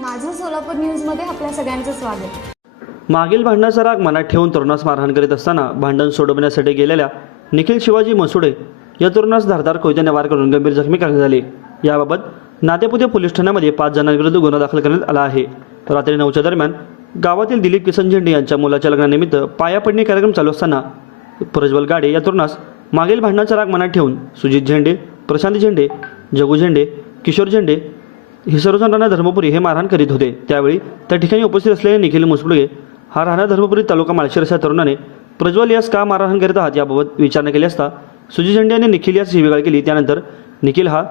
माझं सोलापूर न्यूजमध्ये आपल्या सगळ्यांचं स्वागत. मागील भांडणाचा राग मनात ठेवून तरुणास मारहाण करीत असताना भांडण सोडवण्यासाठी गेलेल्या निखिल शिवाजी मसुडे या तरुणास धारदार कोयत्याने वार करून गंभीर जखमी करण्यात आले. याबाबत नातेपुते पोलीस ठाण्यामध्ये पाच जणांविरुद्ध गुन्हा दाखल करण्यात आला आहे. रात्री नऊच्या दरम्यान गावातील दिलीप किसन झेंडे यांच्या मुलाच्या लग्नानिमित्त पाया पडणी कार्यक्रम चालू असताना प्रज्वल गाडे या तरुणास मागील भांडणाचा राग मनात ठेवून सुजित झेंडे प्रशांत झेंडे जगू झेंडे किशोर झेंडे हे सर्वजण राणा धर्मपुरी हे मारहाण करीत होते. त्यावेळी त्या ठिकाणी उपस्थित असलेले निखिल मुसबुडगे हा राणा धर्मपुरी तालुका माळशिर अशा तरुणाने प्रज्वल यास का मारहाण करीत आहात याबाबत विचारणा केली असता सुजित झेंडे यांनी निखिल यास शिवीगाळ केली. त्यानंतर निखिल हा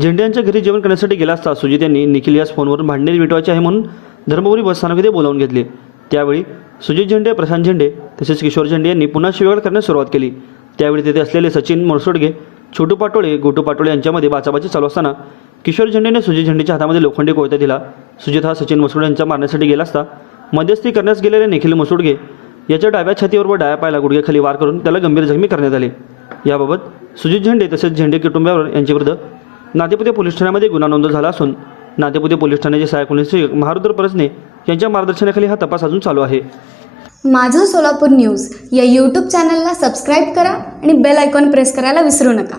झेंडे यांच्या घरी जेवण करण्यासाठी गेला असता सुजित यांनी निखिल यास फोनवरून भांडणे मिटवायचे आहे म्हणून धर्मपुरी बसस्थानक येथे बोलावून घेतले. त्यावेळी सुजित झेंडे प्रशांत झेंडे तसेच किशोर झेंडे यांनी पुन्हा शिवीगाळ करण्यास सुरुवात केली. त्यावेळी तेथे असलेले सचिन मोरसोडगे छोटू पाटोळे गोटू पाटोळे यांच्यामध्ये बाचाबाची चालू असताना किशोर झेंडेने सुजित झेंडेच्या हातामध्ये लोखंडी कोयता दिला. सुजित हा सचिन मसुडे यांच्या मारण्यासाठी गेला असता. मध्यस्थी करण्यास गेलेले निखिल मसुडगे याच्या डाव्या छातीवर व डाव्या पायाला गुडघ्याखाली वार करून त्याला गंभीर जखमी करण्यात आले. याबाबत सुजित झेंडे तसेच झेंडे कुटुंबावर यांच्याविरुद्ध नातेपुते पोलीस ठाण्यामध्ये गुन्हा नोंद झाला असून नातेपुते पोलीस ठाण्याचे सहाय्यक पोलीस निरीक्षक महारुद्र परसने यांच्या मार्गदर्शनाखाली हा तपास अजून चालू आहे. माझं सोलापूर न्यूज या यूट्यूब चॅनलला सबस्क्राईब करा आणि बेल आयकॉन प्रेस करायला विसरू नका.